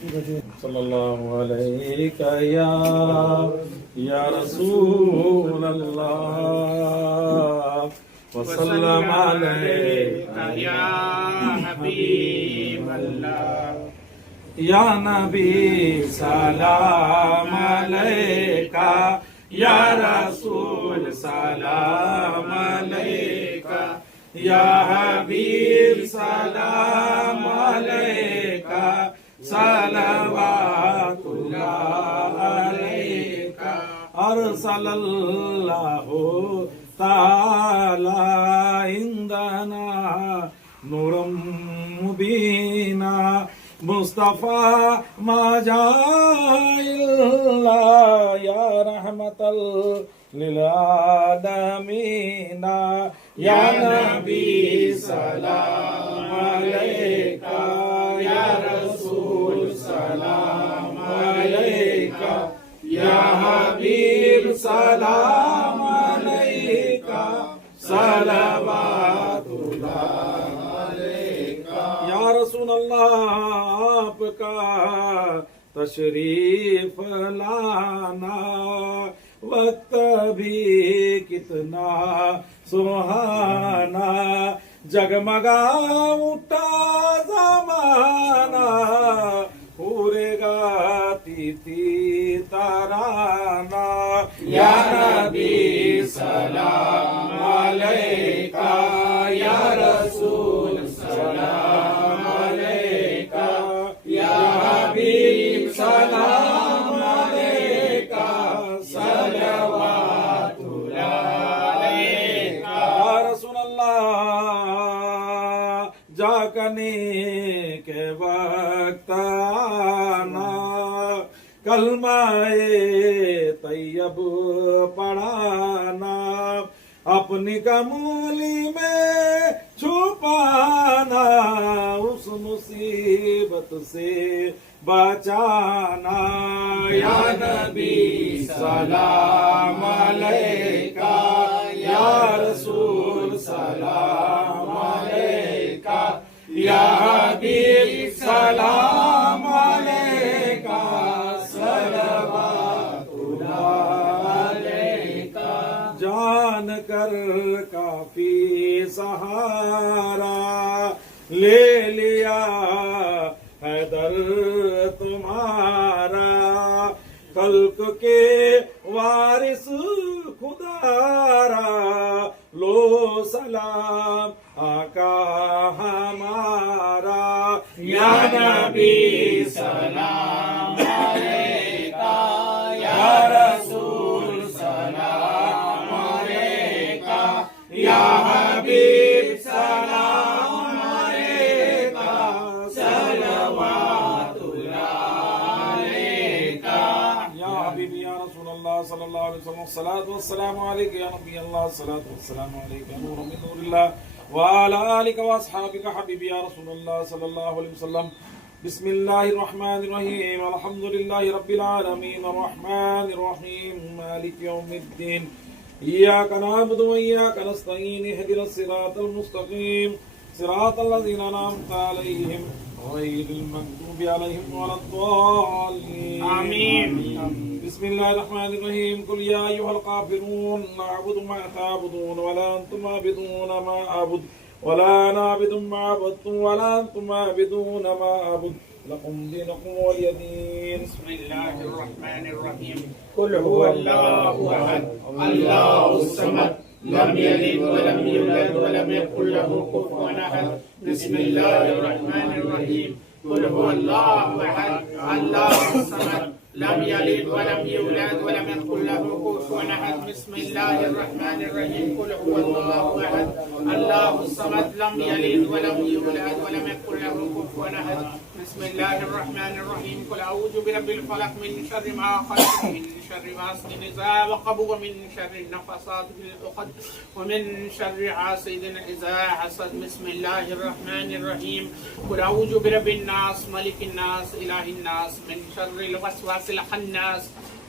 صلی اللہ علیہ یا رسول اللہ وسلم علیہ یا حبیب اللہ یا نبی سلام علیکہ یا رسول سلام علیکہ یا حبیب سلام علیکہ صلوات اللہ علیکہ ارسل اللہ تعالی عندنا نورا مبینا مصطفیٰ ما جاء الا یا رحمت للعالمین یا نبی سلام علیکہ یا رسول سلام علیکہ یا حبیب سلام علیکہ صلوات اللہ علیکہ یا رسول اللہ آپ کا تشریف لانا وقت بھی کتنا سہانا جگمگا اٹھا زمانہ پورے گاتی تھی ترانہ یا نبی سلام علیکہ یا رسول سلام علیکہ یا حبیب سلام علیکہ صلوات اللہ علیکہ یا رسول اللہ جا کرنے کے وقت آنا کلمہ طیب پڑھانا اپنی کملی میں چھپانا اس مصیبت سے بچانا یا نبی سلام علیکہ یا رسول سلام علیکہ یا حبیب سلام علیکہ صلوات اللہ علیکہ جان کر کافی سہارا لے لیا حیدر تمہارا خلق کے وارث خدارا لو سلام آقا ہمارا یا نبی سلام علیکہ یا رسول سلام علیکہ یا حبیب سلام علیکہ صلوات اللہ علیکہ یا حبیب یا رسول اللہ صلی اللہ علیہ وسلم الصلاۃ والسلام علیکہ یا نبی اللہ الصلاۃ والسلام علیکہ نور من نور اللہ وعلى آلك وأصحابك حبيبي يا رسول الله صلى الله عليه وسلم بسم الله الرحمن الرحيم الحمد لله رب العالمين الرحمن الرحيم مالك يوم الدين إياك نعبد وإياك نستعين اهدنا الصراط المستقيم صراط الذين أنعمت عليهم غير المغضوب عليهم ولا الضالين آمين بسم الله الرحمن الرحيم قل يا أيها الكافرون نعبد ما تعبدون ولا أنتم عابدون ما أعبد ولا أنا عابد ما عبدتم ولا أنتم عابدون ما أعبد لكم دينكم ولي دين بسم الله الرحمن الرحيم قل هو الله أحد الله الصمد لم يلد ولم يولد ولم يكن له كفوا أحد بسم الله الرحمن الرحيم قل هو الله أحد الله الصمد لم يلد ولم يولد ولم يكن له كفوا أحد بسم الله الرحمن الرحيم قل هو الله أحد الله الصمد لم يلد ولم يولد ولم يكن له كفوا أحد بسم الله الرحمن الرحيم قل أعوذ برب الفلق من شر ما خلق من شر غاسق إذا وقب ومن شر النفاثات في العقد ومن شر حاسد إذا حسد بسم الله الرحمن الرحيم قل أعوذ برب الناس ملك الناس إله الناس من شر الوسواس الخناس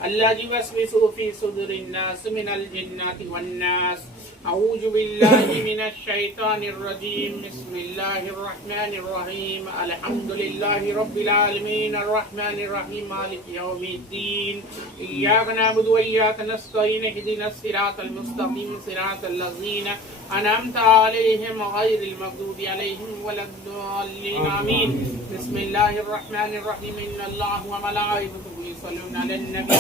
الذي يوسوس في صدور الناس من الجنة والناس. أعوذ بالله من الشيطان الرجيم. بسم الله الرحمن الرحيم. الحمد لله رب العالمين الرحمن الرحيم مالك يوم الدين. إياك نعبد وإياك نستعين. اهدنا الصراط المستقيم صراط الذين أنعمت عليهم غير المغضوب عليهم ولا الضالين آمين. بسم الله الرحمن الرحيم. إن الله وملائكته يصلون على النبي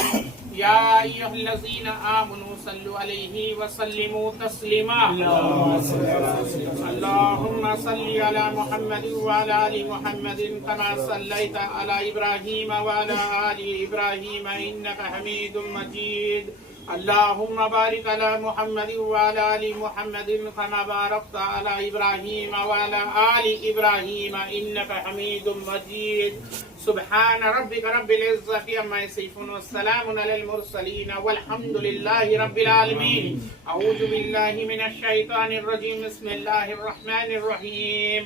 يا أيها الذين آمنوا صلوا عليه وسلموا تسليما. اللهم صل على محمد وعلى آل محمد كما صليت على إبراهيم وعلى آل إبراهيم إنك حميد مجيد. اللهم بارك على محمد وعلى آل محمد كما باركت على إبراهيم وعلى آل إبراهيم إنك حميد مجيد. سبحان ربك رب العزة عما يصفون والسلام على المرسلين والحمد لله رب العالمين. أعوذ بالله من الشيطان الرجيم. بسم الله الرحمن الرحيم.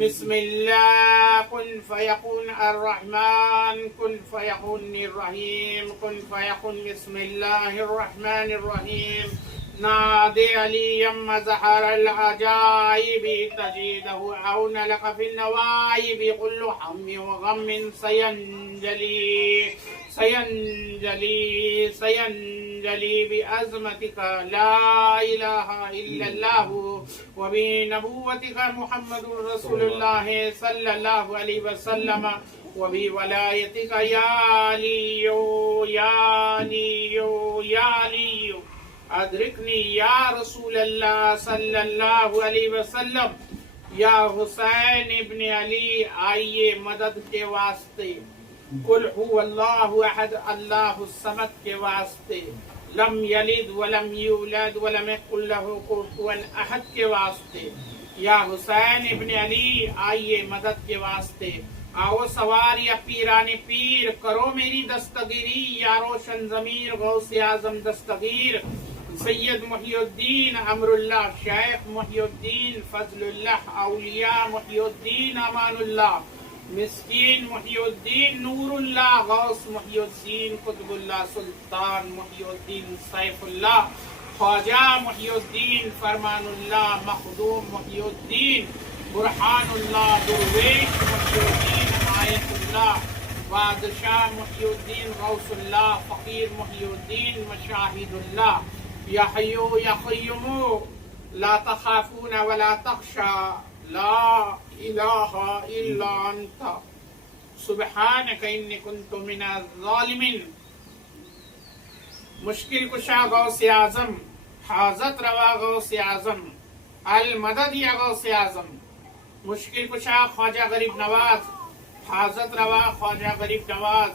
بسم الله كن فيكون الرحمن كن فيكون الرحيم كن فيكون. بسم الله الرحمن الرحيم. نادي علي مظهر العجائب تجده عون لك في النوائب. كل هم وغم سينجلي سينجلي سينجلي بأزمتك لا إله إلا الله وبنبوتك محمد رسول الله صلى الله عليه وسلم وبولايتك يا علي يا علي يا علي ادرکنی یا رسول اللہ صلی اللہ علیہ وسلم. یا حسین ابن علی آئیے مدد کے واسطے. قل هو اللہ احد اللہ الصمد کے واسطے. لم یلد ولم یولد ولم یکن لہ کفوا احد کے واسطے. یا حسین ابن علی آئیے مدد کے واسطے. آؤ سوار یا پیران پیر کرو میری دستگیری. یا روشن ضمیر غوث اعظم دستگیر. سید محی الدین امر اللہ شیخ محی الدین فضل اللہ اولیاء محی الدین امان اللہ مسکین محی الدین نور اللہ غوث محی الدین قطب اللہ سلطان محی الدین سیف اللہ خواجہ محی الدین فرمان اللہ مخدوم محی الدین برحان اللہ درویش محی الدین آیت اللہ بادشاہ محی الدین غوث اللہ فقیر محی الدین مشاہد اللہ. یا حیو یا قیوم لا تخافون ولا تخشى لا الہ الا انت سبحانک انی کنت من الظالمین. مشکل کشا غوث اعظم حاجت روا غوث اعظم المدد یا غوث اعظم. مشکل کشا خواجہ غریب نواز حاجت روا خواجہ غریب نواز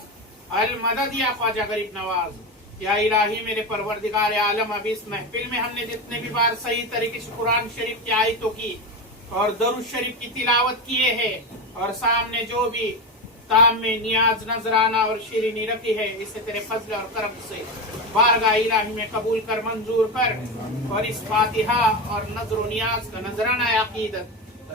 المدد یا خواجہ غریب نواز. یا الہی میرے پروردگار عالم ابھی اس محفل میں ہم نے جتنے بھی بار صحیح طریقے سے قرآن شریف کی آیتوں کی اور درود شریف کی تلاوت کیے ہیں اور سامنے جو بھی تام میں نیاز نذرانہ اور شیرینی رکھی ہے اسے تیرے فضل اور کرم سے بارگاہ الہی میں قبول کر منظور کر. اور اس فاتحہ اور نذر و نیاز کا نذرانہ عقیدت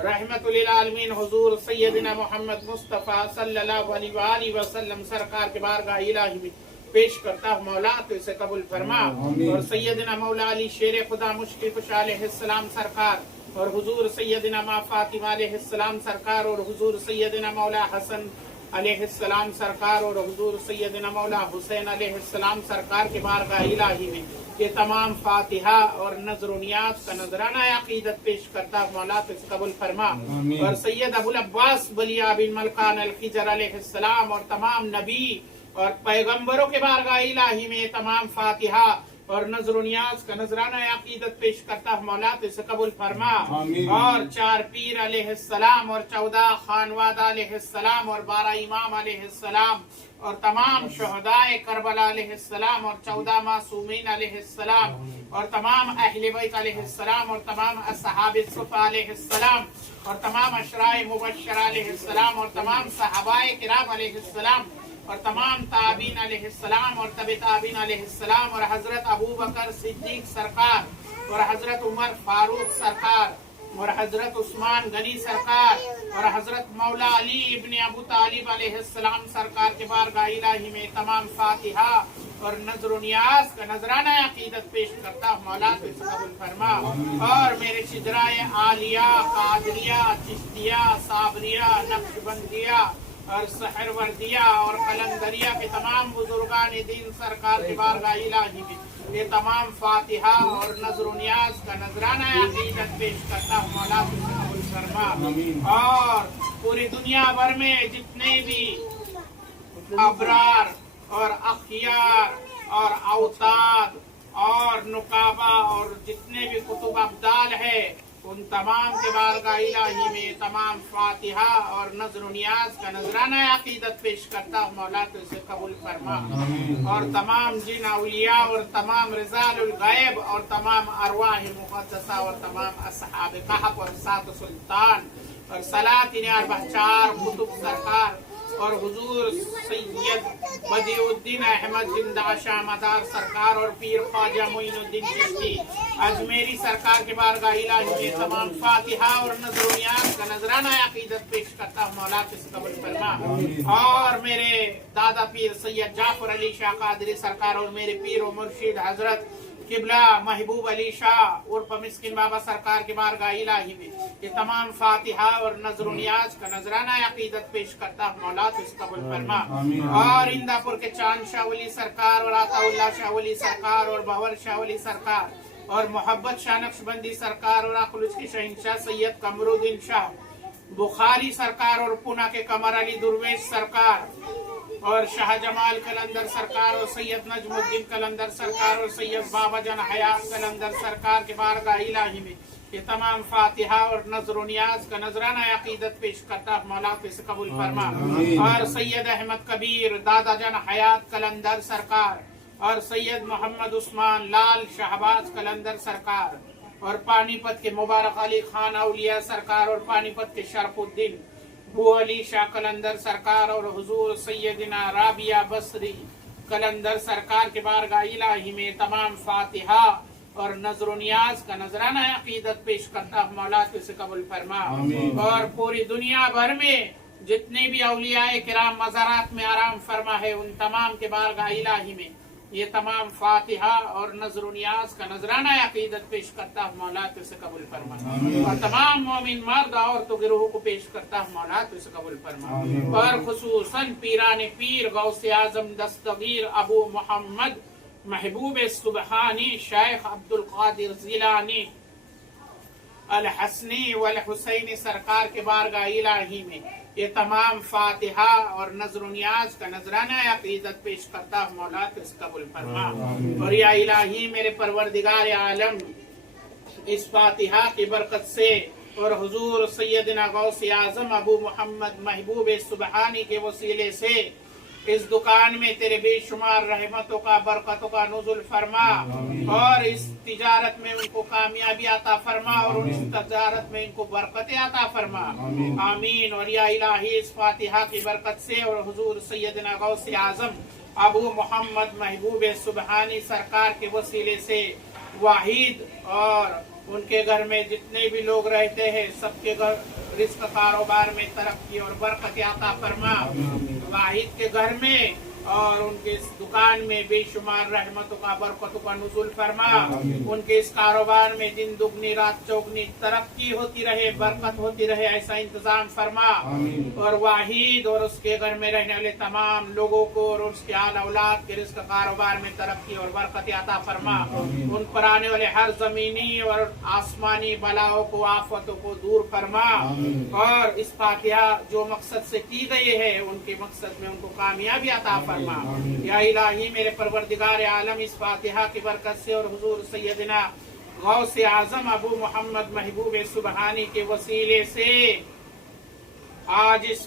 رحمت للعالمین حضور سیدنا محمد مصطفیٰ صلی اللہ علیہ وآلہ وسلم سرکار کے بارگاہ الہی میں پیش کرتا ہوں مولا تو اسے قبول فرما. اور سیدنا مولا علی شیر خدا مشکل کشا علیہ السلام سرکار اور حضور سیدنا ماں فاطمہ علیہ السلام سرکار اور حضور سیدنا مولا حسن علیہ السلام سرکار اور حضور سیدنا مولا حسین علیہ السلام سرکار کے بارگاہ الہی میں یہ تمام فاتحہ اور نذر و نیاز کا نذرانہ عقیدت پیش کرتا ہوں مولا تو اسے قبول فرما. اور سید ابو العباس بلیا بن ملکان الخضر علیہ السلام اور تمام نبی اور پیغمبروں کے بارگاہ الہی میں تمام فاتحہ اور نذر و نیاز کا نذرانہ عقیدت پیش کرتا ہوں مولا تو اسے قبول فرما. اور 4 پیر علیہ السلام اور 14 خانوادہ علیہ السلام اور 12 امام علیہ السلام اور تمام شہدائے کربلا علیہ السلام اور 14 معصومین علیہ السلام اور تمام اہل بیت علیہ السلام اور تمام اصحاب الصفہ علیہ السلام اور تمام اشرائے مبشرہ علیہ السلام اور تمام صحابہ کرام علیہ السلام اور تمام تابعین علیہ السلام اور تبع تابعین علیہ السلام اور حضرت ابو بکر صدیق سرکار اور حضرت عمر فاروق سرکار اور حضرت عثمان غنی سرکار اور حضرت مولا علی ابن ابو طالب علیہ السلام سرکار کے بارگاہ الہی میں تمام فاتحہ اور نظر و نیاز کا نذرانہ عقیدت پیش کرتا ہوں، مولا تو اسے قبول فرما۔ اور میرے شجرائے عالیہ، قادریہ، چشتیہ، صابریہ، نقشبندیہ اور سہروردیہ اور قلندریہ کے تمام بزرگان دین سرکار کے بارگاہ الہی میں یہ تمام فاتحہ اور نظر و نیاز کا نذرانہ عقیدت پیش کرتا ہوں، مولا تو اسے قبول فرما۔ اور پوری دنیا بھر میں جتنے بھی ابرار اور اخیار اور اوتاد اور نقابہ اور جتنے بھی کتب ابدال ہے ان تمام کے بارگاہ الہی میں تمام فاتحہ اور نظر و نیاز کا نذرانہ عقیدت پیش کرتا ہوں، مولا تو اسے قبول فرما۔ اور تمام جن اولیاء اور تمام رجال الغیب اور تمام ارواح مقدسہ اور تمام اصحاب کہف اور سات سلطان اور سلاطین اربع چار قطب سرکار اور حضور سید بدیع الدین احمد زندہ شاہ مدار سرکار اور پیر خواجہ معین الدین چشتی اجمیری سرکار کے بارگاہ الہی میں تمام فاتحہ اور نظر و نیاز کا نذرانہ عقیدت پیش کرتا ہوں، مولا تو اسے قبول فرما۔ اور میرے دادا پیر سید جعفر علی شاہ قادری سرکار اور میرے پیر و مرشد حضرت قبلہ محبوب علی شاہ عرف مسکن بابا سرکار کے بارگاہ الہی میں یہ تمام فاتحہ اور نظر و نیاز کا نذرانہ عقیدت پیش کرتا ہوں، مولا تو اس قبول فرما۔ اور اندھا پور کے چاند شاہ ولی سرکار اور عطا اللہ شاہ ولی سرکار اور بہور شاہ ولی سرکار اور محبت شاہ نقشبندی سرکار اور اخلص کی شہنشاہ سید قمرالدین شاہ بخاری سرکار اور پونا کے قمر علی درویش سرکار اور شاہ جمال قلندر سرکار اور سید نجم الدین قلندر سرکار اور سید بابا جان حیات قلندر سرکار کے بارگاہ الہی میں یہ تمام فاتحہ اور نظر و نیاز کا نذرانہ عقیدت پیش کرتا ہوں، مولا تو اسے قبول فرما۔ اور سید احمد کبیر دادا جان حیات قلندر سرکار اور سید محمد عثمان لال شہباز قلندر سرکار اور پانی پت کے مبارک علی خان اولیاء سرکار اور پانی پت کے شرف الدین بو علی شاہ قلندر سرکار اور حضور سیدنا رابعہ بصری قلندر سرکار کے بارگاہ الہی میں تمام فاتحہ اور نظر و نیاز کا نذرانہ عقیدت پیش کرتا ہوں، مولا تو اسے قبول فرما۔ اور پوری دنیا بھر میں جتنے بھی اولیاء کرام مزارات میں آرام فرما ہے ان تمام کے بارگاہ الہی میں یہ تمام فاتحہ اور نظر و نیاز کا نذرانہ عقیدت پیش کرتا ہوں، مولا تو اسے قبول فرما۔ اور تمام مومن مرد عورتوں کے روح کو پیش کرتا ہوں، مولا تو اسے قبول فرما۔ اور خصوصاً پیران پیر غوث اعظم دستگیر ابو محمد محبوب سبحانی شیخ عبد القادر جیلانی الحسنی والحسینی سرکار کے بارگاہ الہی میں یہ تمام فاتحہ اور نظر و نیاز کا نذرانہ عقیدت پیش کرتا ہوں، مولا تو اس قبول فرما۔ اور یا الہی میرے پروردگار عالم اس فاتحہ کی برکت سے اور حضور سیدنا غوث اعظم ابو محمد محبوب سبحانی کے وسیلے سے اس دکان میں تیرے بے شمار رحمتوں کا برکتوں کا نزول فرما اور اس تجارت میں ان کو کامیابی عطا فرما اور اس تجارت میں ان کو برکتیں عطا فرما، آمین۔ اور یا الہی اس فاتحہ کی برکت سے اور حضور سیدنا غوث اعظم ابو محمد محبوب سبحانی سرکار کے وسیلے سے واحد اور ان کے گھر میں جتنے بھی لوگ رہتے ہیں سب کے گھر رزق کاروبار میں ترقی اور برکت عطا فرما، واحد کے گھر میں اور ان کے اس دکان میں بے شمار رحمتوں کا برکتوں کا نزول فرما، ان کے اس کاروبار میں دن دگنی رات چوگنی ترقی ہوتی رہے برکت ہوتی رہے ایسا انتظام فرما، اور واحد اور اس کے گھر میں رہنے والے تمام لوگوں کو اور اس کے آل اولاد کے رزق کاروبار میں ترقی اور برکت عطا فرما، ان پر آنے والے ہر زمینی اور آسمانی بلاؤں کو آفتوں کو دور فرما، اور اس فاتحہ جو مقصد سے کی گئی ہے ان کے مقصد میں ان کو کامیابی عطا فرما۔ یا الہی میرے پروردگار عالم اس فاتحہ کی برکت سے اور حضور سیدنا غوث اعظم ابو محمد محبوب سبحانی کے وسیلے سے آج اس